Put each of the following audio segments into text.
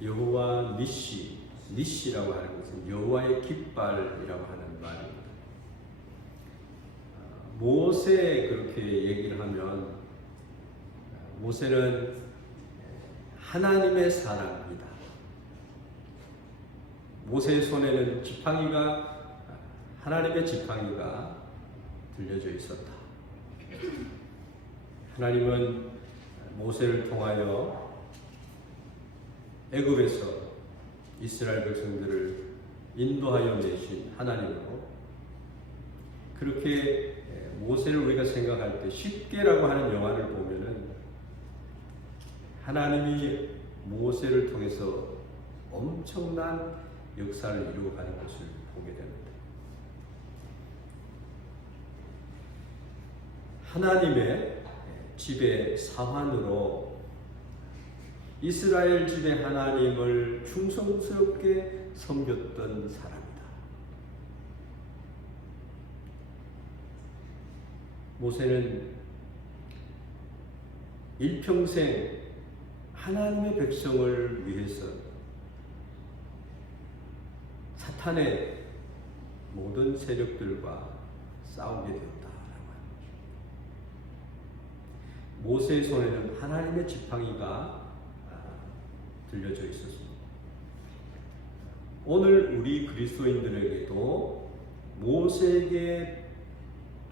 여호와 니시라고 하는 것은 여호와의 깃발이라고 하는 말입니다. 모세 그렇게 얘기를 하면 모세는 하나님의 사람입니다. 모세의 손에는 하나님의 지팡이가 들려져 있었다. 하나님은 모세를 통하여 애굽에서 이스라엘 백성들을 인도하여 내신 하나님으로, 그렇게 모세를 우리가 생각할 때 십계라고 하는 영화를 보면은 하나님이 모세를 통해서 엄청난 역사를 이루어가는 것을 보게 됩니다. 하나님의 집의 사환으로 이스라엘 집의 하나님을 충성스럽게 섬겼던 사람이다. 모세는 일평생 하나님의 백성을 위해서 사탄의 모든 세력들과 싸우게 되었다. 모세의 손에는 하나님의 지팡이가 들려져 있었습니다. 오늘 우리 그리스도인들에게도 모세에게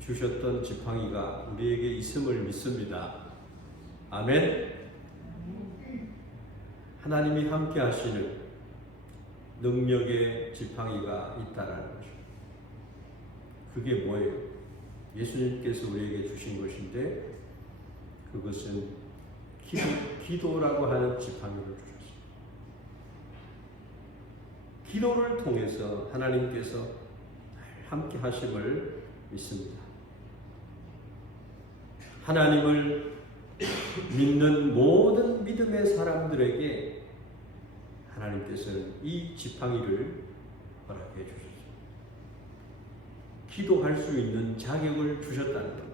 주셨던 지팡이가 우리에게 있음을 믿습니다. 아멘. 하나님이 함께 하시는 능력의 지팡이가 있다라는 것입니다. 그게 뭐예요? 예수님께서 우리에게 주신 것인데, 그것은 기도라고 하는 지팡이를 주셨습니다. 기도를 통해서 하나님께서 함께 하심을 믿습니다. 하나님을 믿는 모든 믿음의 사람들에게 하나님께서는 이 지팡이를 허락해 주셨습니다. 기도할 수 있는 자격을 주셨다는 겁니다.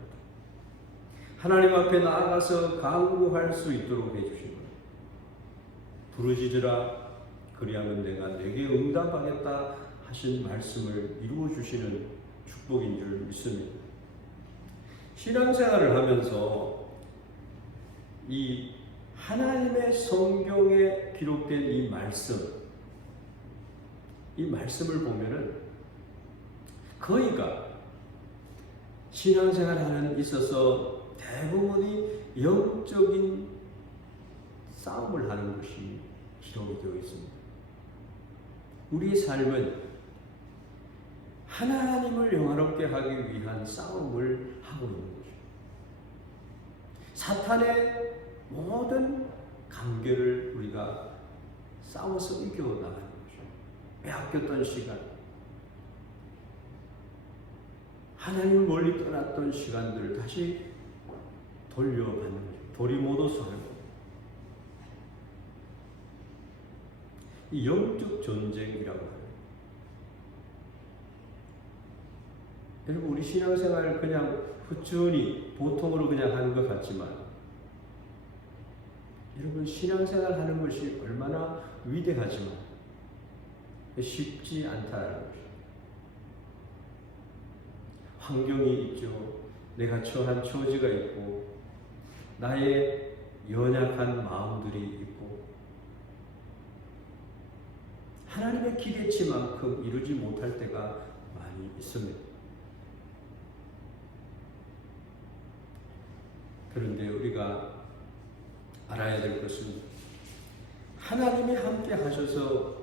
하나님 앞에 나아가서 간구할 수 있도록 해주신 겁니다. 부르짖으라 그리하면 내가 내게 응답하겠다 하신 말씀을 이루어 주시는 축복인 줄 믿습니다. 신앙생활을 하면서 이 하나님의 성경에 기록된 이 말씀을 보면은 거의가 신앙생활하는 있어서 대부분이 영적인 싸움을 하는 것이 기록이 되어 있습니다. 우리의 삶은 하나님을 영화롭게 하기 위한 싸움을 하고 있는 것입니다. 사탄의 모든 관계를 우리가 싸워서 이겨나가는 것입니다. 빼앗겼던 시간, 하나님을 멀리 떠났던 시간들을 다시 돌려받는 거죠. 도리모도서 하는 거죠. 이 영적 전쟁이라고 합니다. 여러분, 우리 신앙생활을 그냥 후천히 보통으로 그냥 하는 것 같지만, 여러분, 신앙생활 하는 것이 얼마나 위대하지만 쉽지 않다는 것입니다. 환경이 있죠. 내가 처한 처지가 있고, 나의 연약한 마음들이 있고, 하나님의 기대치만큼 이루지 못할 때가 많이 있습니다. 그런데 우리가 알아야 될 것은 하나님이 함께 하셔서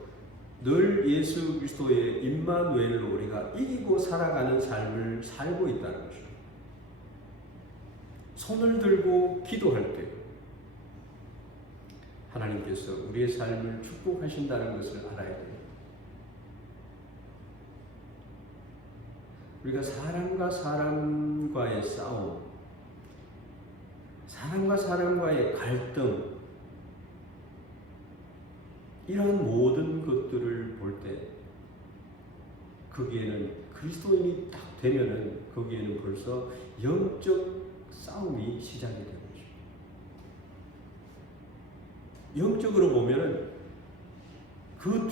늘 예수 그리스도의 임마누엘로 우리가 이기고 살아가는 삶을 살고 있다는 것입니다. 손을 들고 기도할 때 하나님께서 우리의 삶을 축복하신다는 것을 알아야 돼요. 우리가 사람과 사람과의 싸움, 사람과 사람과의 갈등, 이러한 모든 것들을 볼 때 거기에는 그리스도인이 딱 되면은 거기에는 벌써 영적 싸움이 시작이 되는 것입니다. 영적으로 보면은 그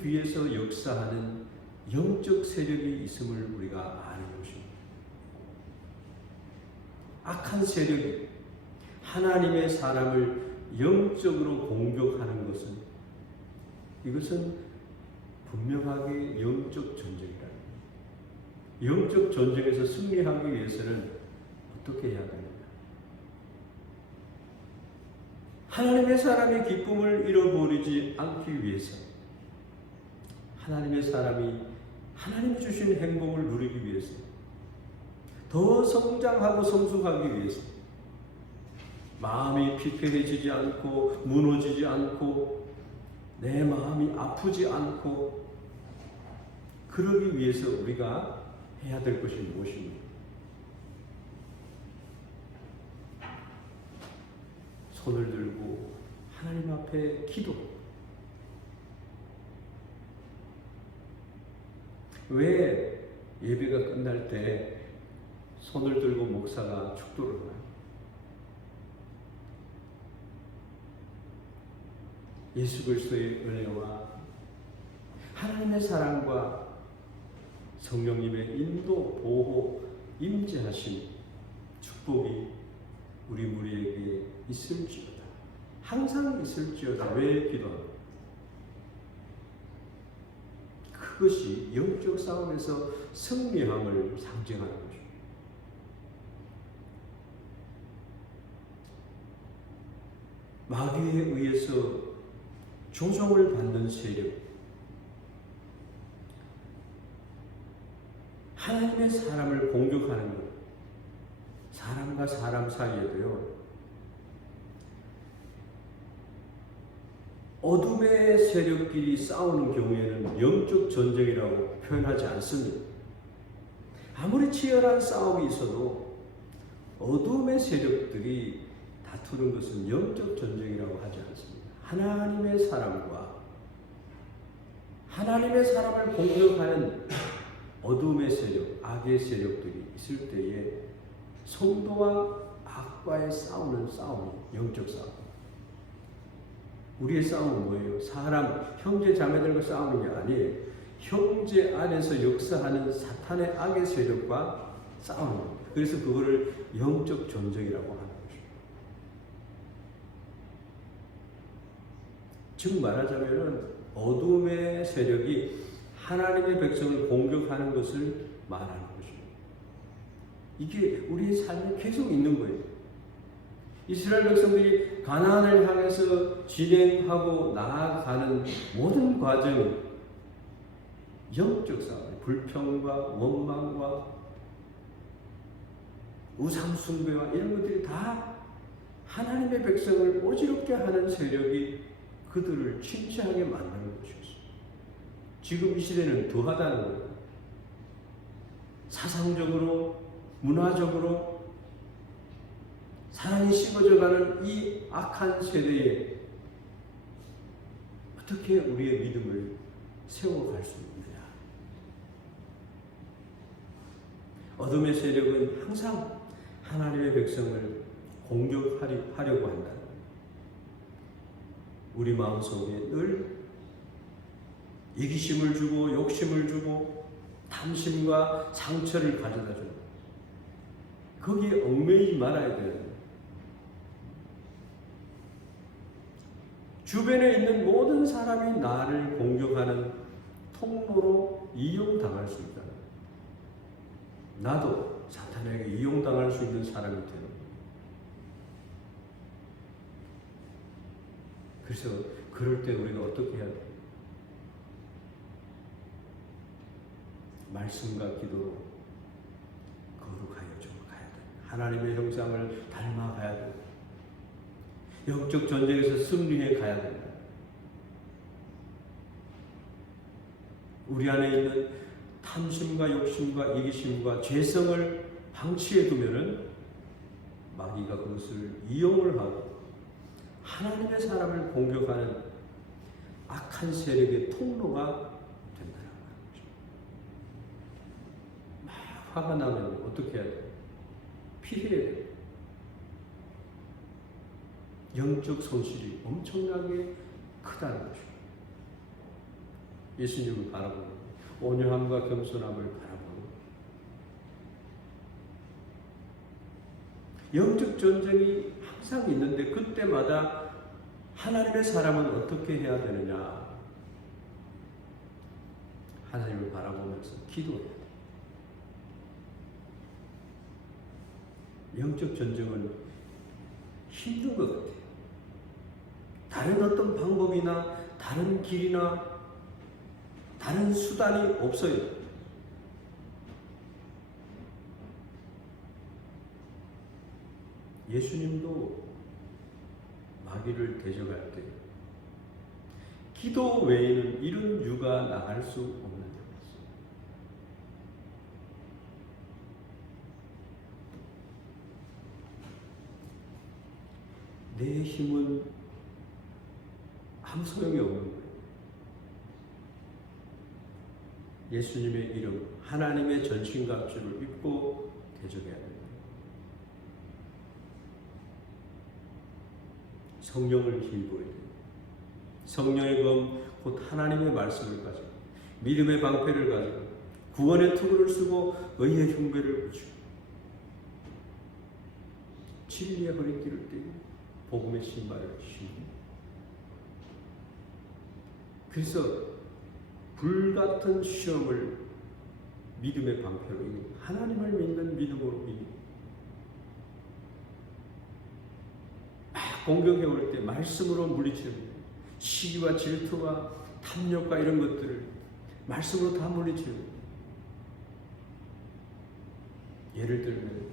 뒤에서 역사하는 영적 세력이 있음을 우리가 아는 것입니다. 악한 세력이 하나님의 사람을 영적으로 공격하는 것은, 이것은 분명하게 영적 전쟁이라는 거예요. 영적 전쟁에서 승리하기 위해서는 어떻게 해야 되느냐? 하나님의 사람의 기쁨을 잃어버리지 않기 위해서, 하나님의 사람이 하나님이 주신 행복을 누리기 위해서, 더 성장하고 성숙하기 위해서, 마음이 피폐해지지 않고 무너지지 않고 내 마음이 아프지 않고, 그러기 위해서 우리가 해야 될 것이 무엇입니까? 손을 들고 하나님 앞에 기도. 왜 예배가 끝날 때 손을 들고 목사가 축도를 하나요? 예수 그리스도의 은혜와 하나님의 사랑과 성령님의 인도, 보호, 임재하신 축복이 우리 무리에게 있을지어다. 항상 있을지어다. 왜 기도합니까? 그것이 영적 싸움에서 승리함을 상징하는 것입니다. 마귀에 의해서 조종을 받는 세력, 하나님의 사람을 공격하는 것, 사람과 사람 사이에도요, 어둠의 세력끼리 싸우는 경우에는 영적 전쟁이라고 표현하지 않습니다. 아무리 치열한 싸움이 있어도 어둠의 세력들이 다투는 것은 영적 전쟁이라고 하지 않습니다. 하나님의 사람과 하나님의 사람을 공격하는 어둠의 세력, 악의 세력들이 있을 때에 성도와 악과의 싸우는 싸움이 영적 싸움. 우리의 싸움은 뭐예요? 사람, 형제 자매들과 싸우는 게 아니에요. 형제 안에서 역사하는 사탄의 악의 세력과 싸우는 거예요. 그래서 그거를 영적 전쟁이라고 하는 것입니다. 즉 말하자면 어둠의 세력이 하나님의 백성을 공격하는 것을 말하는 것입니다. 이게 우리의 삶에 계속 있는 거예요. 이스라엘 백성들이 가나안을 향해서 진행하고 나아가는 모든 과정이 영적 싸움, 불평과 원망과 우상 숭배와 이런 것들이 다 하나님의 백성을 어지럽게 하는 세력이 그들을 침체하게 만드는 것이었어요. 지금 이 시대는 더하다는 거예요. 사상적으로, 문화적으로 사랑이 씹어져가는 이 악한 세대에 어떻게 우리의 믿음을 세워갈 수 있느냐. 어둠의 세력은 항상 하나님의 백성을 공격하려고 한다. 우리 마음속에 늘 이기심을 주고 욕심을 주고 탐심과 상처를 가져다 주는, 거기에 얽매이지 말아야 돼요. 주변에 있는 모든 사람이 나를 공격하는 통로로 이용당할 수 있다. 나도 사탄에게 이용당할 수 있는 사람이 되는 거예요. 그래서 그럴 때 우리가 어떻게 해야 돼요? 말씀과 기도로 거룩하여 좀 가야 돼요. 하나님의 형상을 닮아가야 돼요. 영적 전쟁에서 승리해 가야 됩니다. 우리 안에 있는 탐심과 욕심과 이기심과 죄성을 방치해 두면은 마귀가 그것을 이용을 하고 하나님의 사람을 공격하는 악한 세력의 통로가 된다는 거죠. 막 화가 나면 어떻게 해야 돼요? 피해야 돼요. 영적 손실이 엄청나게 크다는 것입니다. 예수님을 바라보는 온유함과 겸손함을 바라보는 영적 전쟁이 항상 있는데 그때마다 하나님의 사람은 어떻게 해야 되느냐? 하나님을 바라보면서 기도해야 돼. 영적 전쟁은 힘든 것 같아요. 다른 어떤 방법이나 다른 길이나 다른 수단이 없어요. 예수님도 마귀를 대적할 때 기도 외에는 이런 유가 나갈 수 없는 것입니다. 내 힘은 아무 소용이 없는 거예요. 예수님의 이름, 하나님의 전신갑주를 입고 대적해야 됩니다. 성령을 힘입어야 됩니다. 성령의 검, 곧 하나님의 말씀을 가지고 믿음의 방패를 가지고 구원의 투구를 쓰고 의의 흉배를 붙이고 진리의 허리띠를 띠고 복음의 신발을 신고 그래서 불같은 시험을 믿음의 방패로 이기고 하나님을 믿는 믿음으로 이기고 공격해 올 때 말씀으로 물리치는 시기와 질투와 탐욕과 이런 것들을 말씀으로 다 물리치는 예를 들면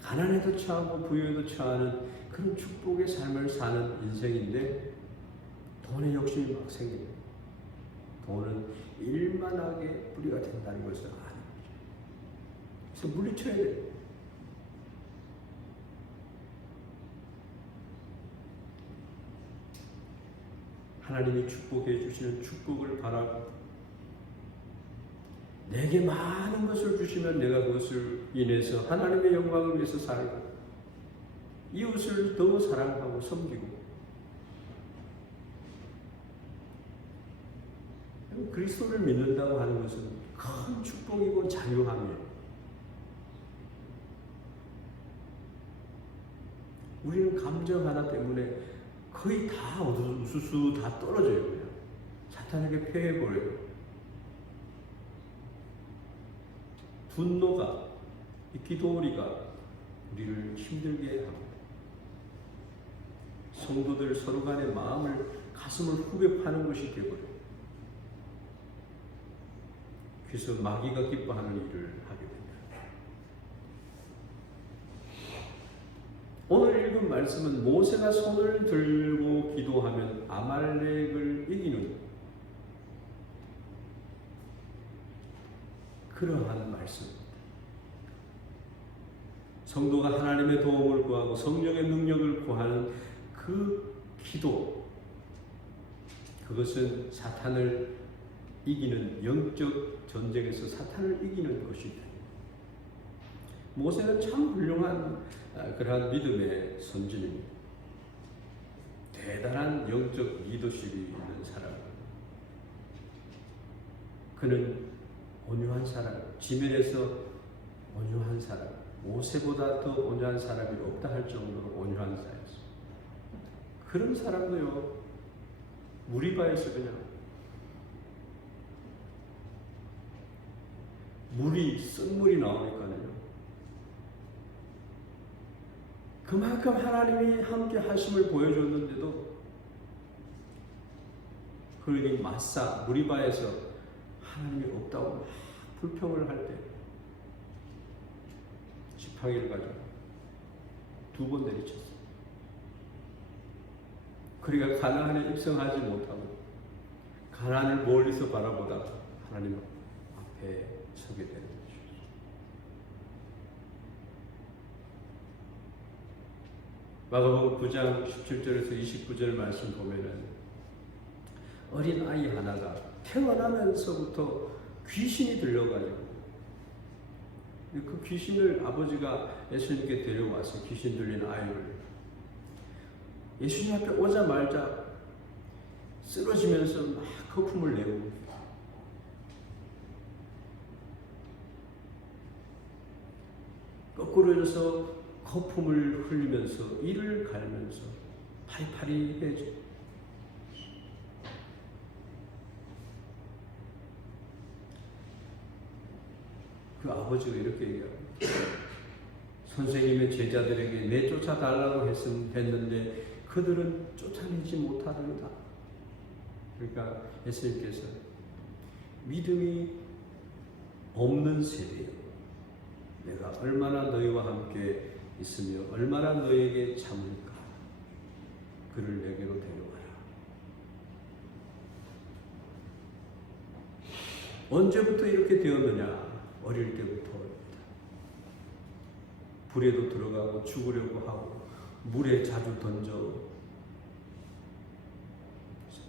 가난에도 처하고 부유에도 처하는 그런 축복의 삶을 사는 인생인데 돈에 욕심이 막 생기는 돈은 일만하게 뿌리가 된다는 것을 아는 거죠. 그래서 물리쳐야 돼요. 하나님이 축복해 주시는 축복을 바라고 내게 많은 것을 주시면 내가 그것을 인해서 하나님의 영광을 위해서 살고 이웃을 더 사랑하고 섬기고 그리스도를 믿는다고 하는 것은 큰 축복이고 자유함이에요. 우리는 감정 하나 때문에 거의 다 우수수 다 떨어져요. 그냥 사탄에게 패해버려요. 분노가, 이 기도리가 우리를 힘들게 합니다. 성도들 서로 간의 마음을, 가슴을 후벼 파는 것이 되어버려요. 그래서 마귀가 기뻐하는 일을 하게 됩니다. 오늘 읽은 말씀은 모세가 손을 들고 기도하면 아말렉을 이기는 그러한 말씀입니다. 성도가 하나님의 도움을 구하고 성령의 능력을 구하는 그 기도, 그것은 사탄을 이기는 영적 전쟁에서 사탄을 이기는 것이다. 모세는 참 훌륭한 그러한 믿음의 선진입니다. 대단한 영적 리더십이 있는 사람. 그는 온유한 사람, 지면에서 온유한 사람, 모세보다 더 온유한 사람이 없다 할 정도로 온유한 사람이었습니다. 그런 사람도요, 무리바에서 그냥 쓴 물이 나오니까요. 그만큼 하나님이 함께 하심을 보여줬는데도 그러니 마사, 무리바에서 하나님이 없다고 막 불평을 할 때 지팡이를 가지고 2번 내리쳤어요. 그러니까 가나안에 입성하지 못하고 가나안을 멀리서 바라보다가 하나님 앞에 서게 되는 거죠. 마가복음 9장 17절에서 29절 말씀 보면은 어린 아이 하나가 태어나면서부터 귀신이 들려가지고 그 귀신을 아버지가 예수님께 데려와서 귀신 들린 아이를 예수님 앞에 오자마자 쓰러지면서 막 거품을 내고 거꾸로 일어서 거품을 흘리면서 이를 갈면서 파리파리해져. 그 아버지가 이렇게 얘기합니다. 선생님의 제자들에게 내쫓아 달라고 했는데 그들은 쫓아내지 못하더라. 그러니까 예수님께서 믿음이 없는 세대요. 내가 얼마나 너희와 함께 있으며 얼마나 너희에게 참을까. 그를 내게로 데려와라. 언제부터 이렇게 되었느냐? 어릴 때부터입니다. 불에도 들어가고 죽으려고 하고 물에 자주 던져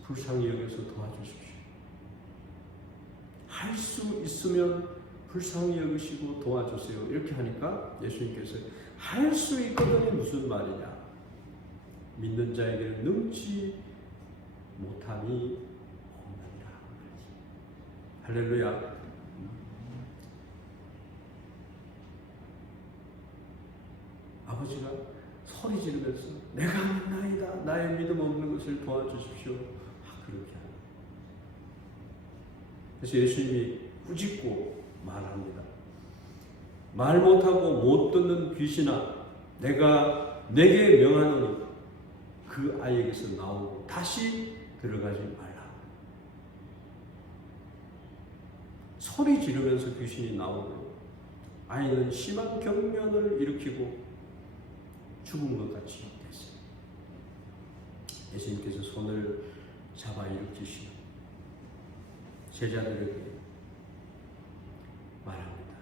불쌍히 여겨서 도와주십시오. 할 수 있으면 불쌍히 여기시고 도와주세요. 이렇게 하니까 예수님께서 할 수 있거든이 무슨 말이냐? 믿는 자에게는 능치 못함이 없느니라. 할렐루야. 아버지가 소리 지르면서 내가 나이다. 나의 믿음 없는 것을 도와주십시오. 그렇게 하는. 그래서 예수님이 꾸짖고 말합니다. 말 못하고 못 듣는 귀신아, 내가 내게 명하노니 그 아이에게서 나오고 다시 들어가지 말라. 소리 지르면서 귀신이 나오고 아이는 심한 경련을 일으키고 죽은 것 같이 됐어요. 예수님께서 손을 잡아 일으키시고 제자들에게 말합니다.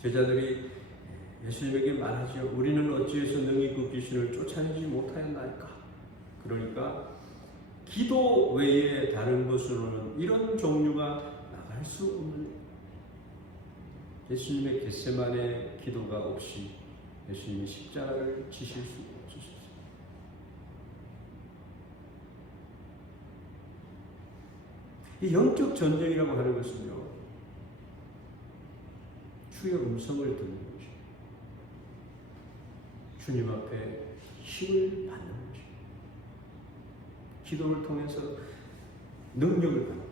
제자들이 예수님에게 말하죠. 우리는 어찌해서 능히 그 귀신을 쫓아내지 못하였나이까. 그러니까 기도 외에 다른 것으로는 이런 종류가 나갈 수 없는 예수님의 겟세마네 기도가 없이 예수님이 십자가를 지실 수 없으셨어요. 이 영적 전쟁이라고 하는 것은요, 주의 음성을 듣는 것이죠. 주님 앞에 힘을 받는 것이죠. 기도를 통해서 능력을 받는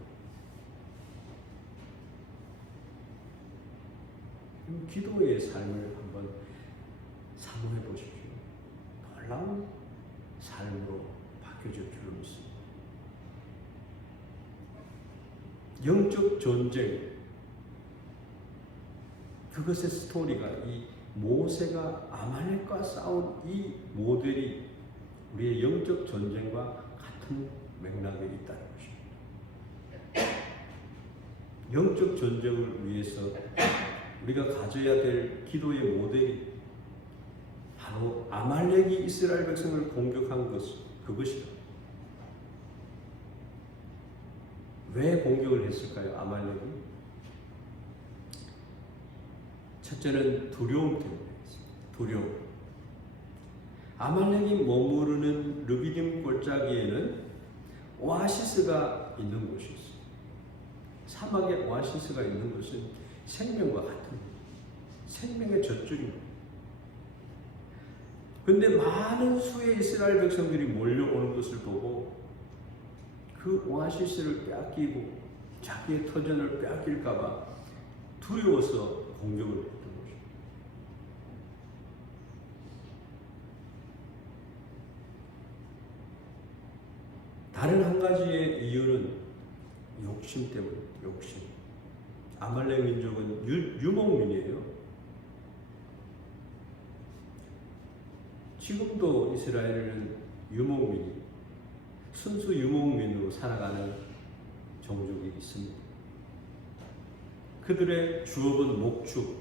것이죠. 기도의 삶을 한번 사모해 보십시오. 놀라운 삶으로 바뀌어질 줄로 믿습니다. 영적 전쟁, 그것의 스토리가 이 모세가 아말렉과 싸운 이 모델이 우리의 영적 전쟁과 같은 맥락에 있다는 것입니다. 영적 전쟁을 위해서 우리가 가져야 될 기도의 모델이 바로 아말렉이 이스라엘 백성을 공격한 그것이다. 왜 공격을 했을까요? 아말렉이? 첫째는 두려움 때문에 했습니다. 두려움. 아말렉이 머무르는 르비딤 골짜기에는 오아시스가 있는 곳이 있어요. 사막에 오아시스가 있는 것은 생명과 같은 생명의 젖줄입니다. 근데 많은 수의 이스라엘 백성들이 몰려오는 것을 보고 그 오아시스를 빼앗기고 자기의 터전을 빼앗길까봐 두려워서 공격을 했던 것입니다. 다른 한 가지의 이유는 욕심 때문입니다. 욕심. 아말렉 민족은 유목민이에요. 지금도 이스라엘은 유목민이 순수 유목민으로 살아가는 종족이 있습니다. 그들의 주업은 목축,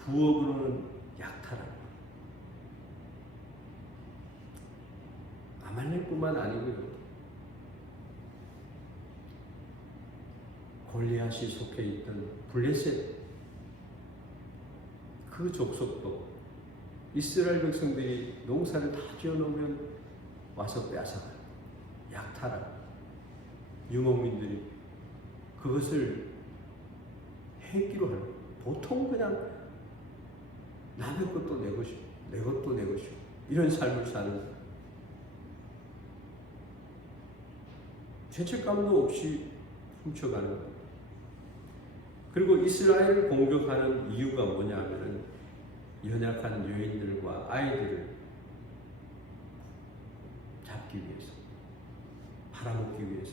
부업으로는 약탈합니다. 아말렉뿐만 아니고요. 골리앗이 속해 있던 블레셋 그 족속도 이스라엘 백성들이 농사를 다 지어놓으면 와서 빼앗아가요. 약탈하고. 유목민들이 그것을 해기로 하는, 보통 그냥 남의 것도 내 것이고 내 것도 내 것이고 이런 삶을 사는, 죄책감도 없이 훔쳐가는 거예요. 그리고 이스라엘을 공격하는 이유가 뭐냐 하면은 연약한 여인들과 아이들을 잡기 위해서, 팔아먹기 위해서.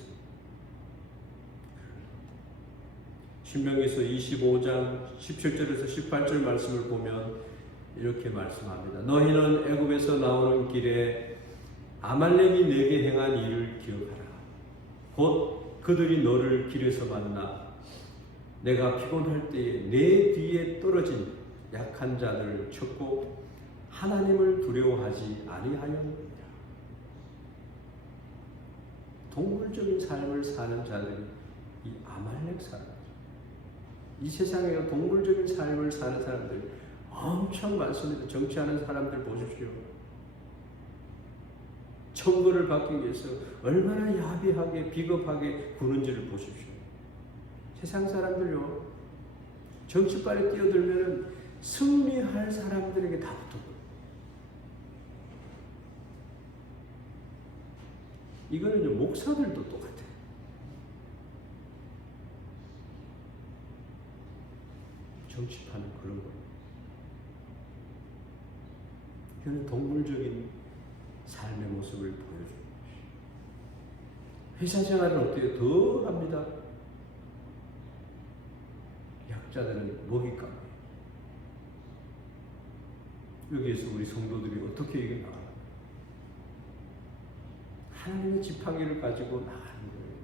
신명기서 25장 17절에서 18절 말씀을 보면 이렇게 말씀합니다. 너희는 애굽에서 나오는 길에 아말렉이 내게 행한 일을 기억하라. 곧 그들이 너를 길에서 만나 내가 피곤할 때에 내 뒤에 떨어진 약한 자들을 쳤고 하나님을 두려워하지 아니하였느니라. 동물적인 삶을 사는 자들이 이 아말렉 사람이죠. 이 세상에 동물적인 삶을 사는 사람들 엄청 많습니다. 정치하는 사람들 보십시오. 천거를 받기 위해서 얼마나 야비하게 비겁하게 구는지를 보십시오. 세상 사람들요, 정치발에 뛰어들면 승리할 사람들에게 다 붙어요. 이거는 목사들도 똑같아요. 정치파는 그런 거예요. 이거는 동물적인 삶의 모습을 보여주는 것이에요. 회사 생활은 어떻게 더 합니다. 약자들은 먹잇감이에요. 여기에서 우리 성도들이 어떻게 이겨 나가요? 하나님의 지팡이를 가지고 나가는 거예요.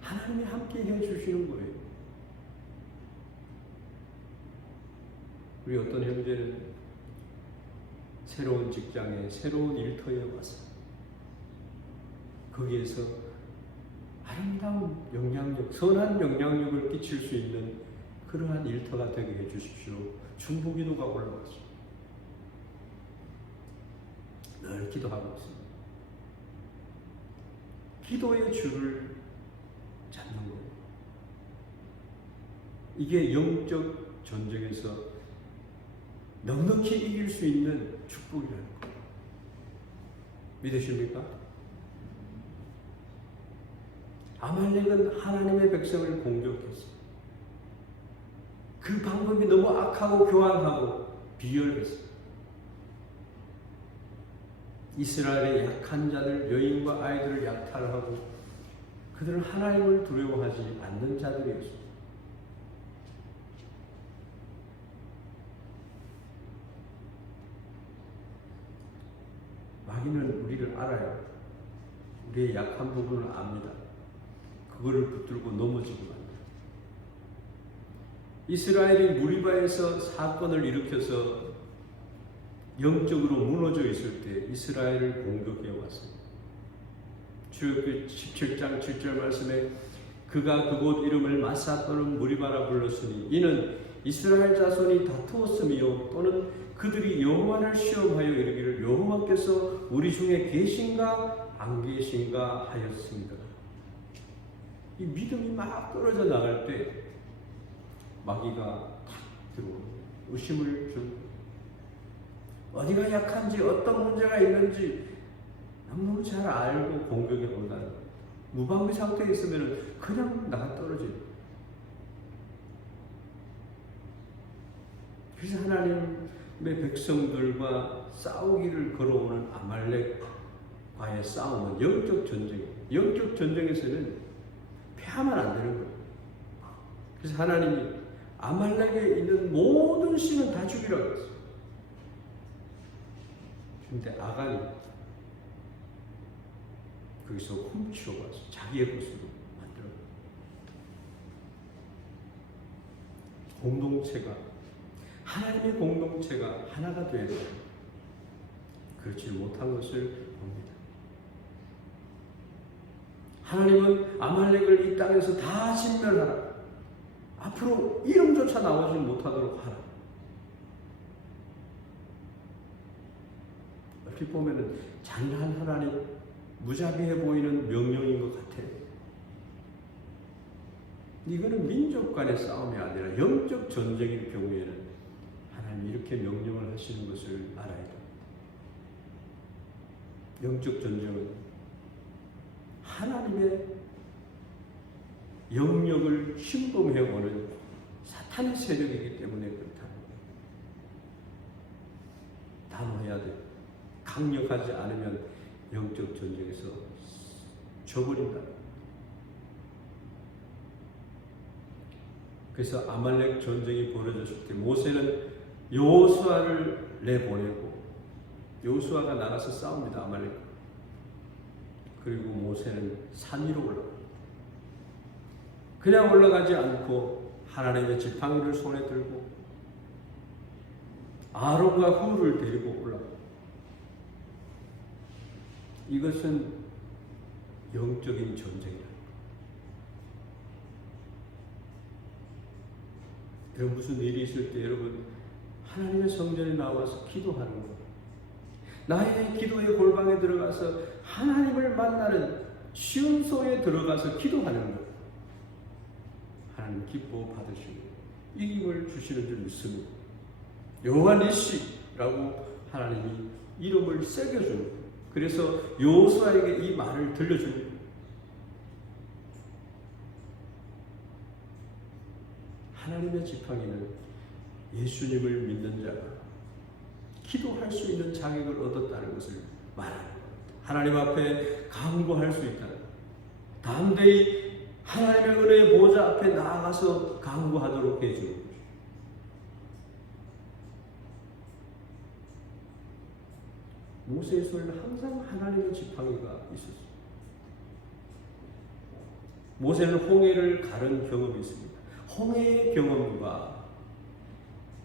하나님이 함께 해주시는 거예요. 우리 어떤 형제는 새로운 직장에, 새로운 일터에 와서 거기에서 아름다운 영향력, 선한 영향력을 끼칠 수 있는 그러한 일터가 되게 해주십시오. 중보기도가 올라왔죠. 늘 기도하고 있습니다. 기도의 줄을 잡는 거예요. 이게 영적 전쟁에서 넉넉히 이길 수 있는 축복이라는 거예요. 믿으십니까? 아말렉은 하나님의 백성을 공격했어요. 그 방법이 너무 악하고 교활하고 비열했어요. 이스라엘의 약한 자들, 여인과 아이들을 약탈하고 그들은 하나님을 두려워하지 않는 자들이었습니다. 마귀는 우리를 알아요. 우리의 약한 부분을 압니다. 그거를 붙들고 넘어지고 맙니다. 이스라엘이 무리바에서 사건을 일으켜서 영적으로 무너져 있을 때 이스라엘을 공격해 왔습니다. 출애굽기 17장 7절 말씀에 그가 그곳 이름을 마사 또는 무리바라 불렀으니 이는 이스라엘 자손이 다투었으며 또는 그들이 여호와를 시험하여 이르기를 여호와께서 우리 중에 계신가 안 계신가 하였습니다. 이 믿음이 막 떨어져 나갈 때 마귀가 탁 들어오고 의심을 주고 어디가 약한지 어떤 문제가 있는지 너무 잘 알고 공격에 온다는 거예요. 무방비 상태에 있으면 그냥 나가 떨어져요. 그래서 하나님의 백성들과 싸우기를 걸어오는 아말렉과의 싸움은 영적 전쟁이에요. 영적 전쟁에서는 패하면 안 되는 거예요. 그래서 하나님이 아말렉에 있는 모든 신은 다 죽이라고 했어요. 근데 아간이 거기서 훔쳐가서 자기의 것으로 만들어. 공동체가, 하나님의 공동체가 하나가 되어야 돼요. 그렇지 못한 것을 봅니다. 하나님은 아말렉을 이 땅에서 다 진멸하라. 앞으로 이름조차 나오지 못하도록 하라. 얼핏 보면은 잔인한 하나님, 무자비해 보이는 명령인 것 같아요. 이거는 민족 간의 싸움이 아니라 영적 전쟁일 경우에는 하나님이 이렇게 명령을 하시는 것을 알아야 돼요. 영적 전쟁은 하나님의 영역을 침범해오는 사탄의 세력이기 때문에 그렇다. 단호해야 돼요. 강력하지 않으면 영적 전쟁에서 져버린다. 그래서 아말렉 전쟁이 벌어졌을 때 모세는 여호수아를 내보내고 여호수아가 나가서 싸웁니다. 아말렉. 그리고 모세는 산 위로 올라갑니다. 그냥 올라가지 않고 하나님의 지팡이를 손에 들고 아론과 훌을 데리고 올라갑니다. 이것은 영적인 전쟁이다. 여러분, 무슨 일이 있을 때 여러분 하나님의 성전에 나와서 기도하는 거예요. 나의 기도의 골방에 들어가서 하나님을 만나는 시온소에 들어가서 기도하는 거예요. 하나님 기뻐 받으시고 이김을 주시는 줄 믿습니다. 여호와 니시라고 하나님이 이름을 새겨주는 거예요. 그래서 여호수아에게 이 말을 들려주는 거예요. 하나님의 지팡이는 예수님을 믿는 자가 기도할 수 있는 자격을 얻었다는 것을 말하는 겁니다. 하나님 앞에 강구할 수 있다는, 담대히 하나님의 은혜의 보좌 앞에 나아가서 강구하도록 해주는 거죠. 모세의 손에는 항상 하나님의 지팡이가 있었습니다. 모세는 홍해를 가른 경험이 있습니다. 홍해의 경험과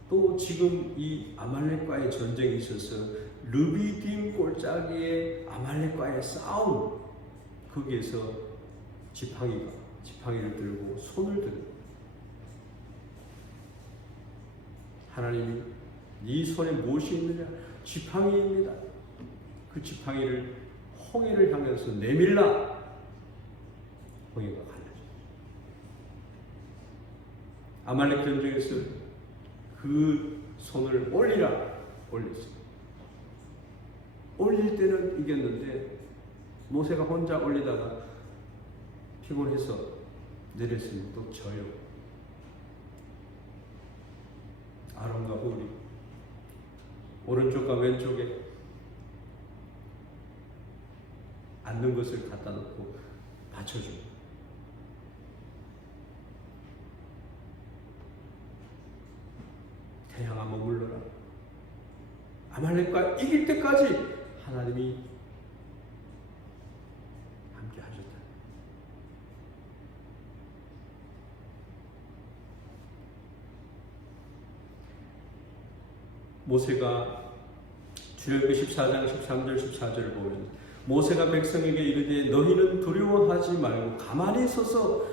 또 지금 이 아말렉과의 전쟁이 있어서 르비딤 골짜기의 아말렉과의 싸움, 거기에서 지팡이를 들고 손을 들고 하나님이 네 손에 무엇이 있느냐? 지팡이입니다. 그 지팡이를 홍해를 향해서 내밀라. 홍해가 갈라졌어요. 아말렉 전쟁에서 그 손을 올리라 올렸어요. 올릴 때는 이겼는데 모세가 혼자 올리다가 피곤해서 내렸으면 또 져요. 아론과 훌이 오른쪽과 왼쪽에 앉는 것을 갖다 놓고 받쳐줍니다. 태양아 머물러라. 아말렉과 이길 때까지 하나님이 함께 하셨다. 모세가 출애굽기 14장 13절 14절을 보면 모세가 백성에게 이르되 너희는 두려워하지 말고 가만히 서서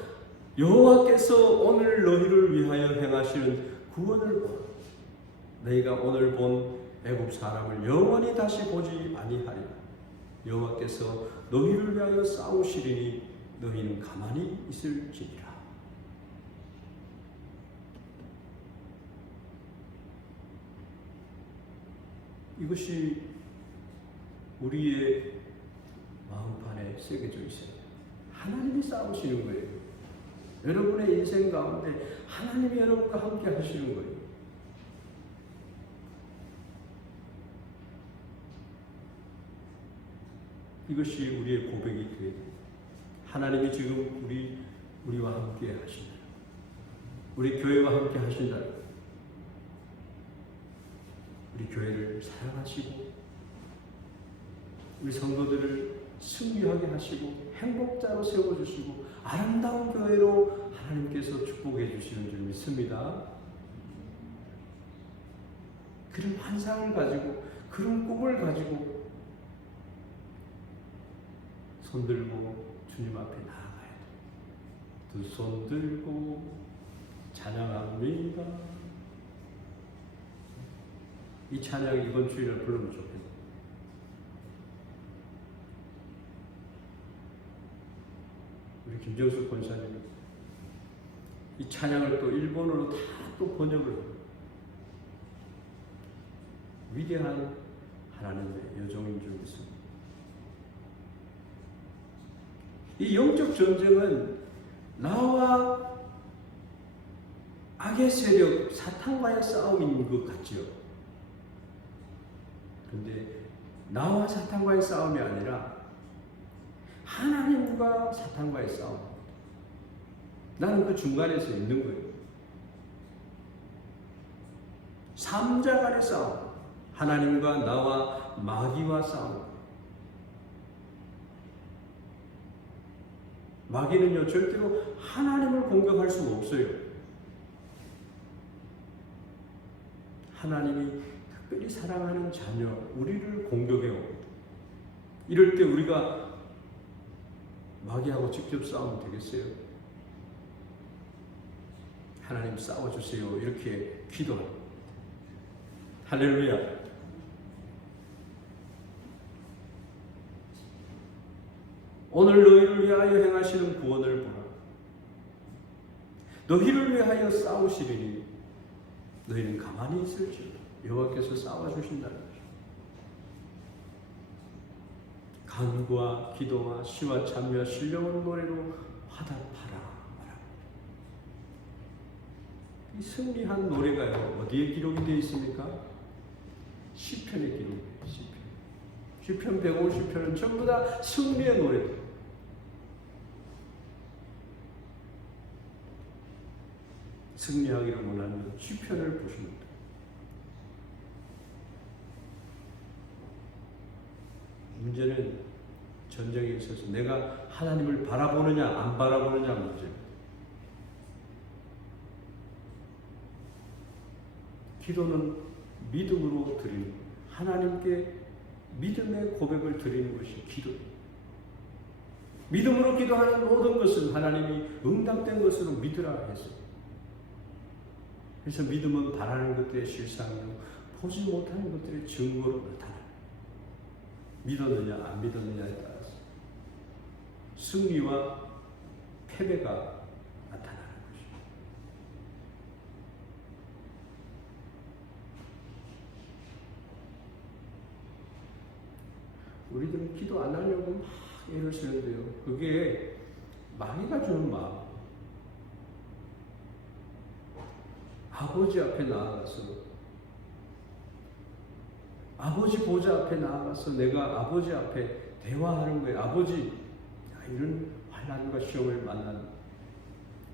여호와께서 오늘 너희를 위하여 행하시는 구원을 보라. 너희가 오늘 본 애굽 사람을 영원히 다시 보지 아니하리라. 여호와께서 너희를 위하여 싸우시리니 너희는 가만히 있을지니라. 이것이 우리의 마음판에 새겨져 있어요. 하나님이 싸우시는 거예요. 여러분의 인생 가운데 하나님이 여러분과 함께 하시는 거예요. 이것이 우리의 고백이 되어야 돼요. 하나님이 지금 우리와 함께 하신다. 우리 교회와 함께 하신다. 우리 교회를 사랑하시고 우리 성도들을 승리하게 하시고 행복자로 세워주시고 아름다운 교회로 하나님께서 축복해 주시는 줄 믿습니다. 그런 환상을 가지고 그런 꿈을 가지고 손들고 주님 앞에 나아가야 돼. 두 손 들고 찬양합니다. 이 찬양 이번 주일날 부르면 좋겠네. 우리 김정수 권사님이 이 찬양을 또 일본어로 다 또 번역을 합니다. 위대한 하나님의 여종인 줄 믿습니다. 이 영적 전쟁은 나와 악의 세력, 사탄과의 싸움인 것 같지요. 그런데 나와 사탄과의 싸움이 아니라 하나님과 사탄과의 싸움. 나는 그 중간에서 있는 거예요. 삼자 간의 싸움. 하나님과 나와 마귀와 싸움. 마귀는요, 절대로 하나님을 공격할 수가 없어요. 하나님이 특별히 사랑하는 자녀, 우리를 공격해요. 이럴 때 우리가 마귀하고 직접 싸우면 되겠어요? 하나님 싸워주세요. 이렇게 기도합니다. 할렐루야. 오늘 너희를 위하여 행하시는 구원을 보라. 너희를 위하여 싸우시리니 너희는 가만히 있을지어다. 여호와께서 싸워주신다는 것이죠. 간구와 기도와 시와 찬미와 신령한 노래로 화답하라. 이 승리한 노래가요, 어디에 기록이 되어 있습니까? 시편에 기록이 되어 있습니다. 시편 150편은 전부 다 승리의 노래들. 승리하기를 원하는 시편을 보십니다. 문제는 전쟁에 있어서 내가 하나님을 바라보느냐 안 바라보느냐 문제입니다. 기도는 믿음으로 드리는 거예요. 하나님께 믿음의 고백을 드리는 것이 기도입니다. 믿음으로 기도하는 모든 것은 하나님이 응답된 것으로 믿으라 했어요. 그래서 믿음은 바라는 것들의 실상이요 보지 못하는 것들의 증거로 나타나요. 믿었느냐 안 믿었느냐에 따라서 승리와 패배가 나타나는 것입니다. 우리들은 기도 안 하려고 막 애를 쓰는데요, 그게 마귀가 주는 마음. 아버지 앞에 나아가서, 아버지 보좌 앞에 나아가서 내가 아버지 앞에 대화하는 거예요. 아버지, 이런 환난과 시험을 만난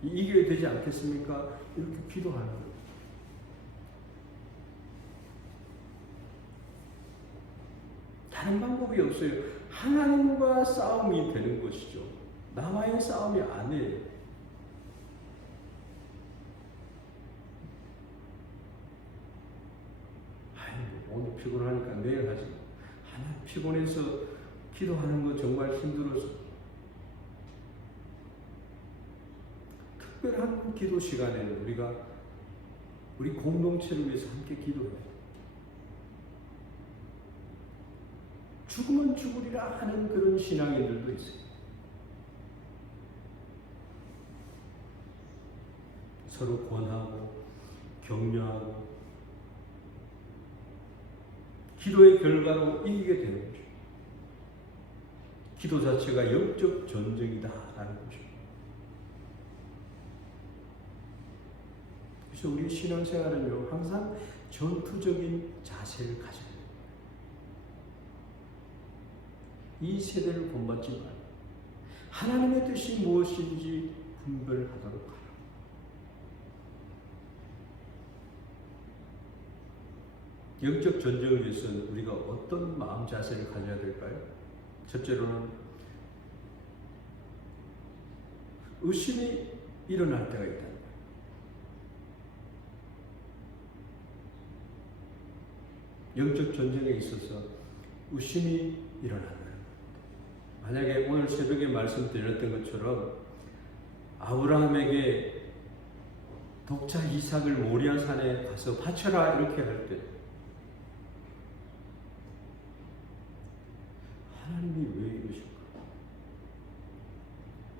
이겨야 되지 않겠습니까? 이렇게 기도하는 거예요. 다른 방법이 없어요. 하나님과 싸움이 되는 것이죠. 나와의 싸움이 아니에요. 오늘 피곤하니까 내일 하지. 하나 피곤해서 기도하는 거 정말 힘들어서. 특별한 기도 시간에는 우리가 우리 공동체를 위해서 함께 기도해요. 죽으면 죽으리라 하는 그런 신앙인들도 있어요. 서로 권하고 격려하고 기도의 결과로 이기게 되는 거죠. 기도 자체가 영적 전쟁이다라는 거죠. 그래서 우리 신앙생활은요, 항상 전투적인 자세를 가져야 됩니다. 이 세대를 본받지 말고 하나님의 뜻이 무엇인지 분별하도록 하라. 영적 전쟁을 위해서는 우리가 어떤 마음 자세를 가져야 될까요? 첫째로는 의심이 일어날 때가 있다. 영적 전쟁에 있어서 의심이 일어난다는 겁니다. 만약에 오늘 새벽에 말씀드렸던 것처럼 아브라함에게 독자 이삭을 모리아 산에 가서 바쳐라 이렇게 할 때 하나님이 왜 이러실까?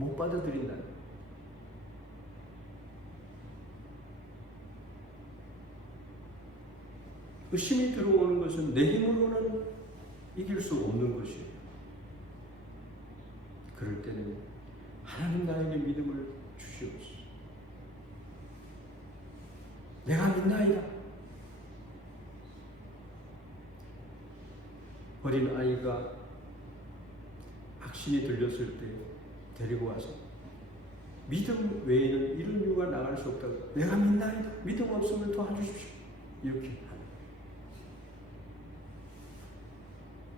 못 받아들인다. 의심이 들어오는 것은 내 힘으로는 이길 수 없는 것이에요. 그럴 때는 하나님 나에게 믿음을 주시옵소서. 내가 믿나이다. 어린 아이가 확신이 들렸을 때 데리고 와서 믿음 외에는 이런 이유가 나갈 수 없다고. 내가 믿나이다. 믿음 없으면 도와주십시오. 이렇게 하는 거예요.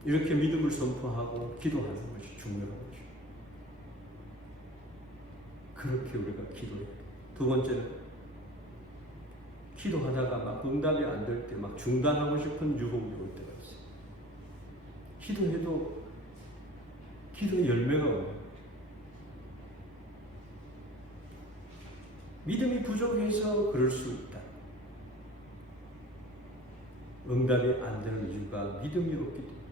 이렇게 믿음을 선포하고 기도하는 것이 중요한 거죠. 그렇게 우리가 기도해야 돼요. 두 번째는 기도하다가 막 응답이 안 될 때 막 중단하고 싶은 유혹이 올 때가 있어요. 기도해도 기도의 열매가 와요. 믿음이 부족해서 그럴 수 있다. 응답이 안 되는 이유가 믿음이 없기 때문에.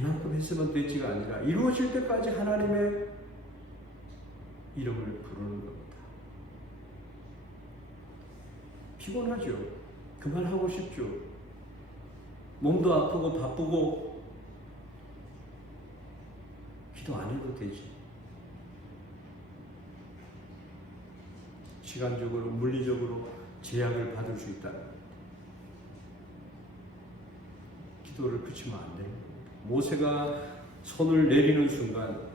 이만큼 했으면 되지가 아니라 이루어질 때까지 하나님의 이름을 부르는 겁니다. 피곤하죠. 그만하고 싶죠. 몸도 아프고 바쁘고 기도 안 해도 되지. 시간적으로 물리적으로 제약을 받을 수 있다. 기도를 그치면 안 돼요. 모세가 손을 내리는 순간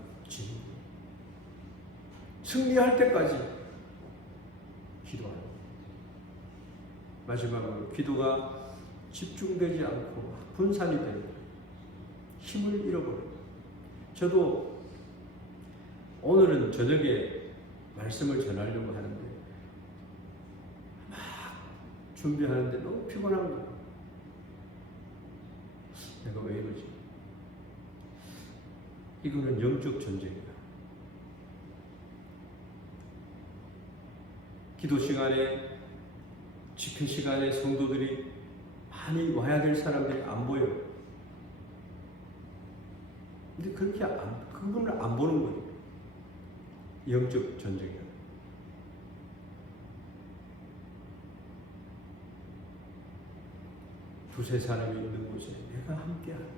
승리할 때까지 기도하는. 마지막으로 기도가 집중되지 않고 분산이 됩니다. 힘을 잃어버려요. 저도 오늘은 저녁에 말씀을 전하려고 하는데 막 준비하는데 너무 피곤한 거예요. 내가 왜 이러지? 이거는 영적 전쟁이다. 기도 시간에, 집회 시간에 성도들이 많이 와야 될 사람들이 안 보여요. 근데 그렇게 그분을 안 보는 거예요. 영적 전쟁이야. 두세 사람이 있는 곳에 내가 함께 합니다.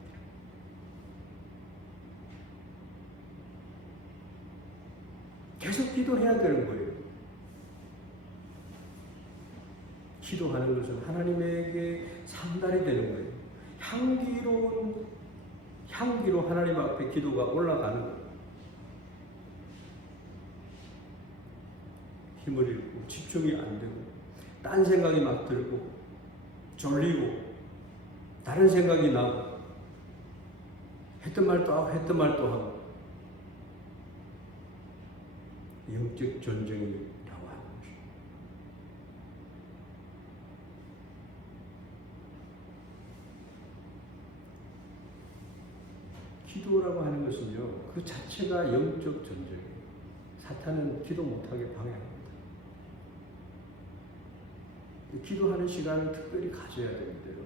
계속 기도해야 되는 거예요. 기도하는 것은 하나님에게 상달이 되는 거예요. 향기로 하나님 앞에 기도가 올라가는 거예요. 힘을 잃고 집중이 안 되고 딴 생각이 막 들고 졸리고 다른 생각이 나고 했던 말 또 하고 했던 말 또 하고 영적 전쟁이라고 하는 것입니다. 기도라고 하는 것은요, 그 자체가 영적 전쟁이에요. 사탄은 기도 못하게 방해합니다. 기도하는 시간을 특별히 가져야 되는데요.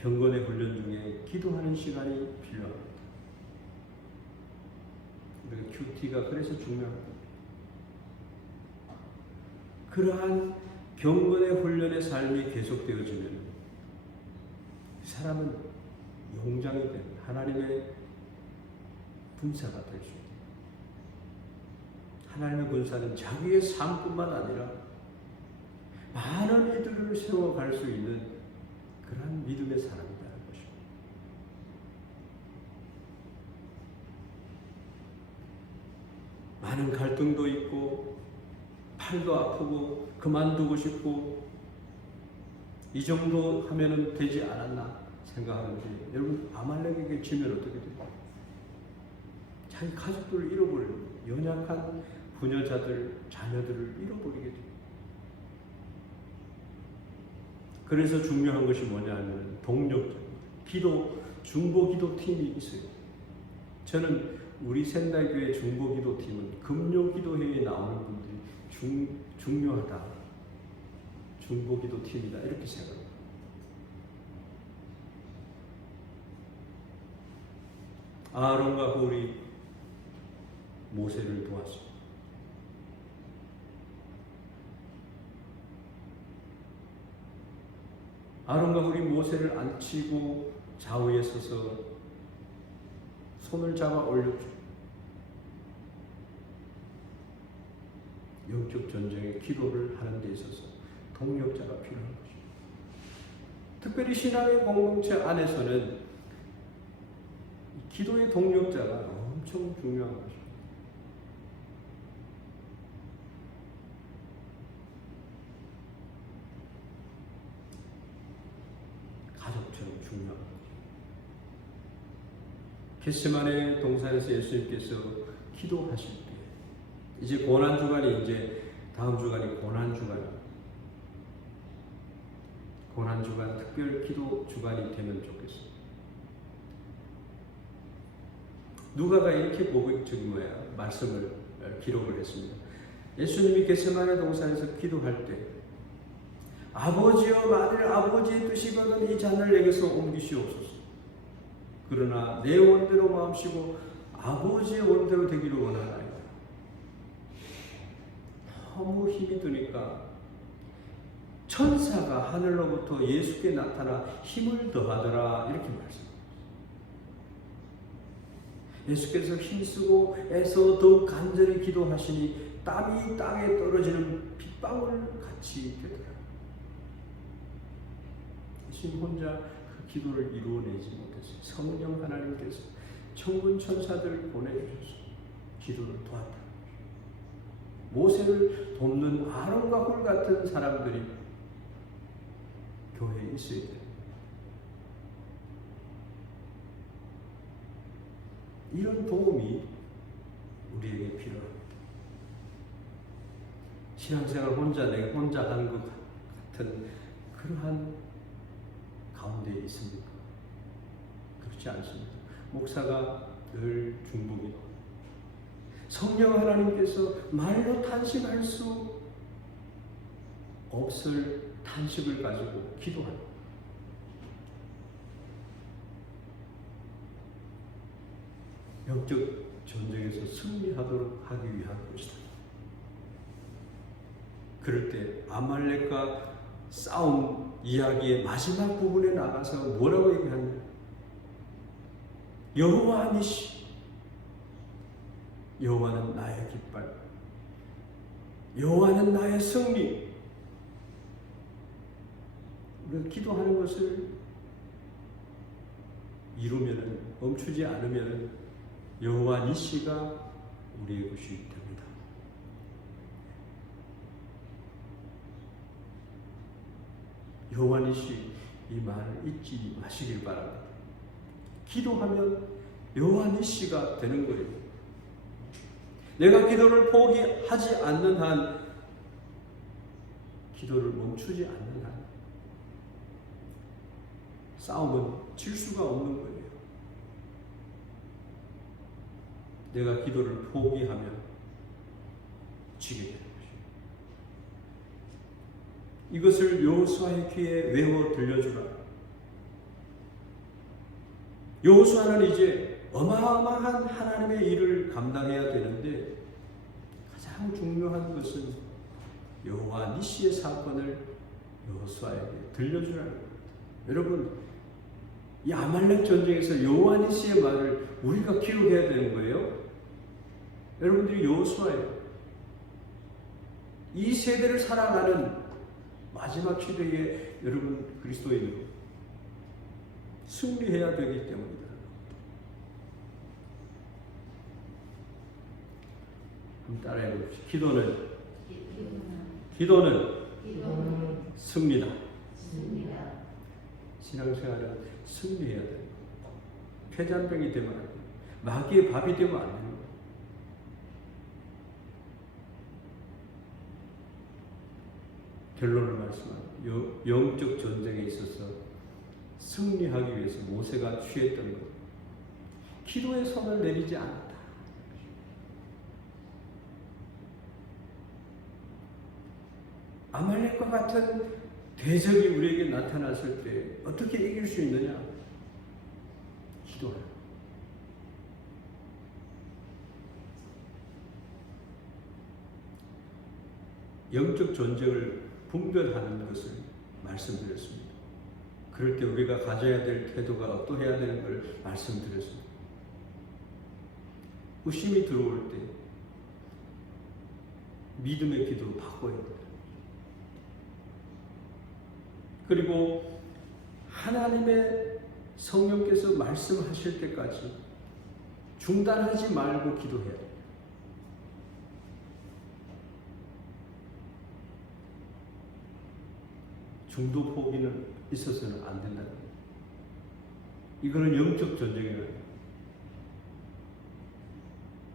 경건의 훈련 중에 기도하는 시간이 필요합니다. 큐티가 그래서 중요합니다. 그러한 경건의 훈련의 삶이 계속되어지면 사람은 용장이 됩니다. 하나님의 군사가 될 수 있습니다. 하나님의 군사는 자기의 삶뿐만 아니라 많은 이들을 세워갈 수 있는 그런 믿음의 사람이라는 것입니다. 많은 갈등도 있고 팔도 아프고 그만두고 싶고 이 정도 하면은 되지 않았나 생각하는데 여러분 아말렉에게 지면 어떻게 돼요? 자기 가족들을 잃어버려요. 연약한 부녀자들, 자녀들을 잃어버리게 돼요. 그래서 중요한 것이 뭐냐 하면 동력입니다. 중보기도 팀이 있어요. 저는 우리仙台교회 중보기도팀은 금요기도회에 나오는 분들이 중요하다. 중보기도팀이다. 이렇게 생각합니다. 아론과 홀이 모세를 도왔습니다. 아론과 홀이 모세를 앉히고 좌우에 서서 손을 잡아 올렸죠. 영적 전쟁의 기도를 하는 데 있어서 동력자가 필요한 것입니다. 특별히 신앙의 공동체 안에서는 기도의 동력자가 엄청 중요한 것입니다. 가족처럼 중요한 것입니다. 겟세마네 동산에서 예수님께서 기도하실 때 이제 고난 주간이 이제 다음 주간이 고난 주간입니다. 고난 주간 특별 기도 주간이 되면 좋겠습니다. 누가가 이렇게 말씀을 기록을 했습니다. 예수님이 겟세마네 동산에서 기도할 때 아버지여 만일 아버지의 뜻이거든 이 잔을 내게서 옮기시옵소서. 그러나 내 원대로 마음씨고 아버지의 원대로 되기를 원하나이다. 너무 힘이 드니까 천사가 하늘로부터 예수께 나타나 힘을 더하더라 이렇게 말씀합니다. 예수께서 힘쓰고 애써 더욱 간절히 기도하시니 땀이 땅에 떨어지는 빗방울 같이 되더라. 예수님 혼자 그 기도를 이루어내지 못했어요. 성령 하나님께서 천군 천사들을 보내주셔서 기도를 도왔다. 모세를 돕는 아론과 홀 같은 사람들이 교회에 있어야 돼요. 이런 도움이 우리에게 필요합니다. 신앙생활 내가 혼자 하는 것 같은 그러한 가운데 있습니까? 그렇지 않습니다. 목사가 늘 중보기도 성령 하나님께서 말로 탄식할 수 없을 탄식을 가지고 기도하는 영적 전쟁에서 승리하도록 하기 위한 것이다. 그럴 때 아말렉과 싸움 이야기의 마지막 부분에 나가서 뭐라고 얘기하냐? 여호와 니시, 여호와는 나의 깃발, 여호와는 나의 승리. 우리가 기도하는 것을 이루면은, 멈추지 않으면은 여호와 니시가 우리의 것이 됩니다. 여호와 니시, 이 말을 잊지 마시길 바랍니다. 기도하면 여호와 니시가 되는 거예요. 내가 기도를 포기하지 않는 한, 기도를 멈추지 않는 한 싸움은 질 수가 없는 거예요. 내가 기도를 포기하면 지게 되는 것이에요. 이것을 여호수아의 귀에 외워 들려주라. 여호수아는 이제 어마어마한 하나님의 일을 감당해야 되는데 가장 중요한 것은 여호와 니시의 사건을 여호수아에게 들려주라는 겁니다. 여러분, 이 아말렉 전쟁에서 여호와 니시의 말을 우리가 기억해야 되는 거예요. 여러분들이 여호수아예요. 이 세대를 살아가는 마지막 시대에 여러분 그리스도인으로 승리해야 되기 때문이다. 한번 따라해 봅시다. 기도는 승리다. 신앙생활은 승리해야 돼요. 폐잔병이 되면 안 돼요. 마귀의 밥이 되면 안 돼요. 결론을 말씀하면 영적 전쟁에 있어서 승리하기 위해서 모세가 취했던 것, 기도의 손을 내리지 않았다. 아말렉과 같은 대적이 우리에게 나타났을 때 어떻게 이길 수 있느냐? 기도하라. 영적 전쟁을 분별하는 것을 말씀드렸습니다. 그럴 때 우리가 가져야 될 태도가 어떠해야 되는 걸 말씀드렸습니다. 의심이 들어올 때 믿음의 기도로 바꿔야 됩니다. 그리고 하나님의 성령께서 말씀하실 때까지 중단하지 말고 기도해야 됩니다. 중도 포기는 있어서는 안 된다는 거예요. 이거는 영적 전쟁이에요.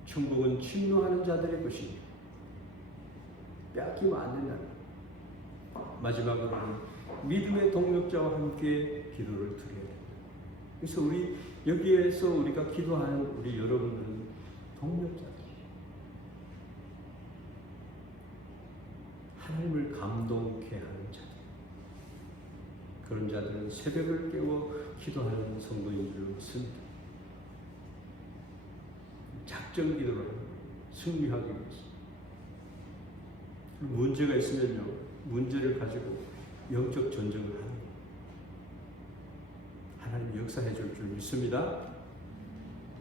천국은 침노하는 자들의 것입니다. 빼앗기면 안 된다는 거예요. 마지막으로는 믿음의 동력자와 함께 기도를 드려야 됩니다. 그래서 여기에서 우리가 기도하는 우리 여러분들은 동력자들, 하나님을 감동케 하는 자들, 그런 자들은 새벽을 깨워 기도하는 성도인 줄 믿습니다. 작전 기도를 하는 거예요. 승리하기 위해서. 문제가 있으면요, 문제를 가지고 영적 전쟁을 하는 거예요. 하나님 역사해 줄 믿습니다.